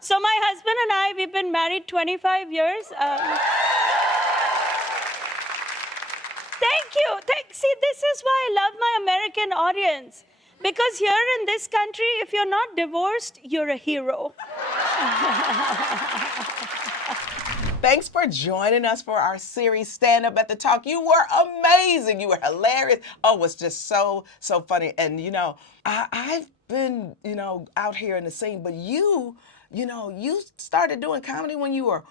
So my husband and I, we've been married 25 years. Thank you. See, this is why I love my American audience. Because here in this country, if you're not divorced, you're a hero. Thanks for joining us for our series, Stand Up at the Talk. You were amazing. You were hilarious. Oh, it was just so funny. And, I've been, out here in the scene, but you started doing comedy when you were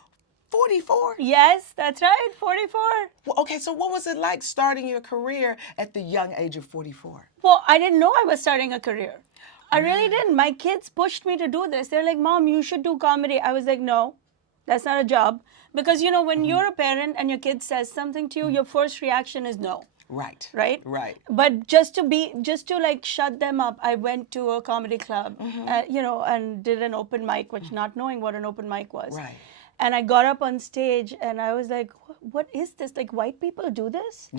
44? Yes, that's right, 44. Well, okay, so what was it like starting your career at the young age of 44? Well, I didn't know I was starting a career. I really didn't. My kids pushed me to do this. They're like, Mom, you should do comedy. I was like, no, that's not a job. Because, when you're a parent and your kid says something to you, your first reaction is no. Right. Right? Right. But just to like shut them up, I went to a comedy club, and did an open mic, which not knowing what an open mic was. Right. And I got up on stage and I was like, what is this? Like, white people do this?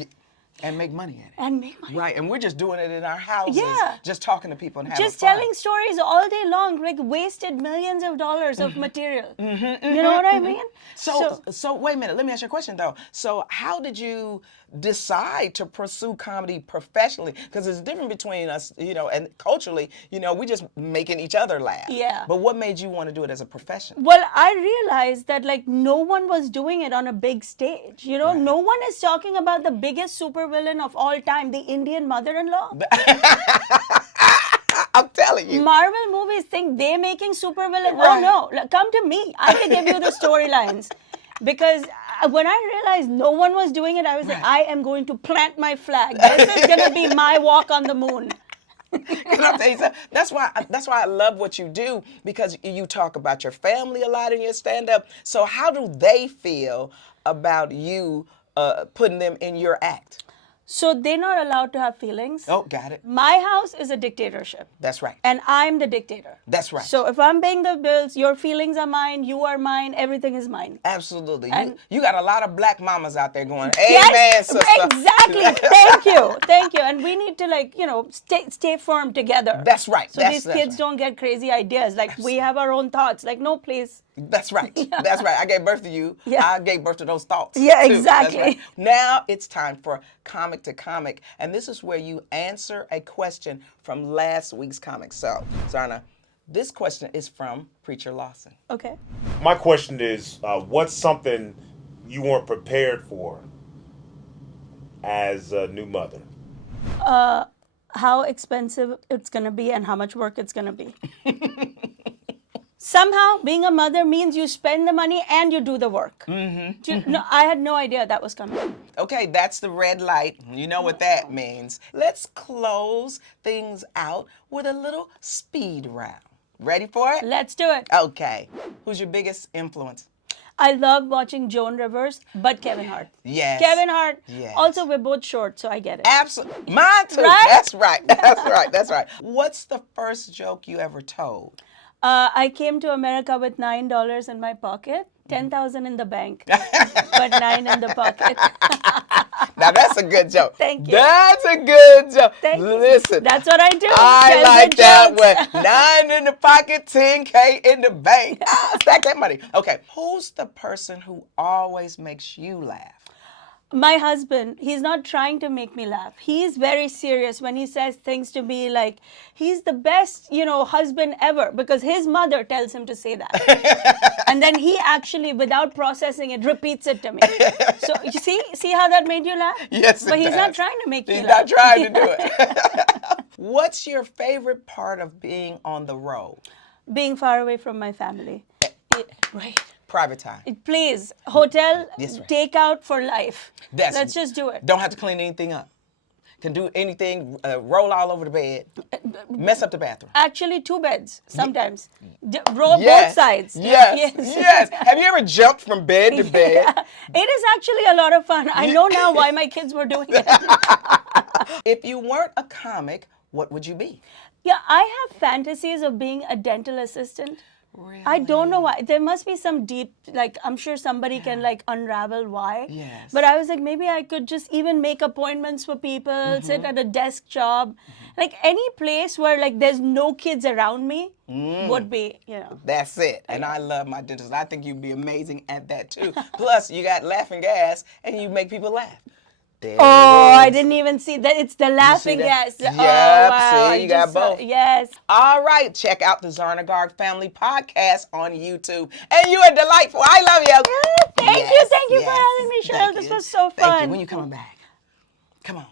And make money at it. And make money. Right, and we're just doing it in our houses, Yeah. just talking to people and having Just fun. telling stories all day long, like wasted millions of dollars of material. You know what I mean? So wait a minute, let me ask you a question though. So how did you decide to pursue comedy professionally? Because there's a difference between us, and culturally, we just making each other laugh. Yeah. But what made you want to do it as a profession? Well, I realized that like no one was doing it on a big stage. No one is talking about the biggest supervillain of all time, the Indian mother-in-law. I'm telling you. Marvel movies think they're making supervillain. Right. Oh no, come to me. I can give you the storylines. Because when I realized no one was doing it, I was like, I am going to plant my flag. This is going to be my walk on the moon. Can I tell you something? That's why I love what you do, because you talk about your family a lot in your stand-up. So how do they feel about you putting them in your act? So they're not allowed to have feelings. Oh, got it. My house is a dictatorship. That's right. And I'm the dictator. That's right. So if I'm paying the bills, your feelings are mine, you are mine, everything is mine. Absolutely. And you got a lot of black mamas out there going, amen, yes, sister. exactly. Thank you. And we need to stay firm together. That's right. So these kids don't get crazy ideas. Like we have our own thoughts. Like, no, please. That's right. Yeah. That's right. I gave birth to you. Yeah. I gave birth to those thoughts. Yeah, too. exactly. That's right. Now it's time for Comic to Comic. And this is where you answer a question from last week's comic. So, Zarna, this question is from Preacher Lawson. Okay. My question is, what's something you weren't prepared for as a new mother? How expensive it's going to be and how much work it's going to be. Somehow, being a mother means you spend the money and you do the work. No, I had no idea that was coming. Okay, that's the red light. You know what that means. Let's close things out with a little speed round. Ready for it? Let's do it. Okay. Who's your biggest influence? I love watching Joan Rivers, but Kevin Hart. Yes. Kevin Hart. Yes. Also, we're both short, so I get it. Absolutely. Mine too. Right? That's right. That's right. That's right. What's the first joke you ever told? I came to America with $9 in my pocket, 10,000 in the bank, but 9 in the pocket. Now that's a good joke. Thank you. That's a good joke. Thank you. Listen. That's what I do. I Tell like good that jokes. one. 9 in the pocket, 10K in the bank. Stack that money. Okay. Who's the person who always makes you laugh? My husband, he's not trying to make me laugh. He's very serious when he says things to me like, he's the best, husband ever, because his mother tells him to say that. And then he actually, without processing it, repeats it to me. So you see how that made you laugh? Yes, it But he's does. not trying to make me He's laugh. not trying to do it. What's your favorite part of being on the road? Being far away from my family. Right. Private time. Please, hotel, Yes, right. takeout for life. Let's just do it. Don't have to clean anything up. Can do anything, roll all over the bed, mess up the bathroom. Actually, 2 beds sometimes. Roll Yes. both sides. Yes. Have you ever jumped from bed to bed? Yeah. It is actually a lot of fun. I know now why my kids were doing it. If you weren't a comic, what would you be? Yeah, I have fantasies of being a dental assistant. Really? I don't know why. There must be some deep, like, I'm sure somebody can, like, unravel why. Yes. But I was like, maybe I could just even make appointments for people, sit at a desk job. Like, any place where, like, there's no kids around me would be, you know. That's it. And I love my dentist. I think you'd be amazing at that, too. Plus, you got laughing gas, and you make people laugh. There Oh, it I is. didn't even see that. It's the laughing gas. Yep, Oh, wow. see, you got both. Yes. All right, check out the Zarna Garg Family Podcast on YouTube. And you are delightful. I love you. Thank you for having me, Cheryl. This was so fun. Thank you. When you coming back? Come on.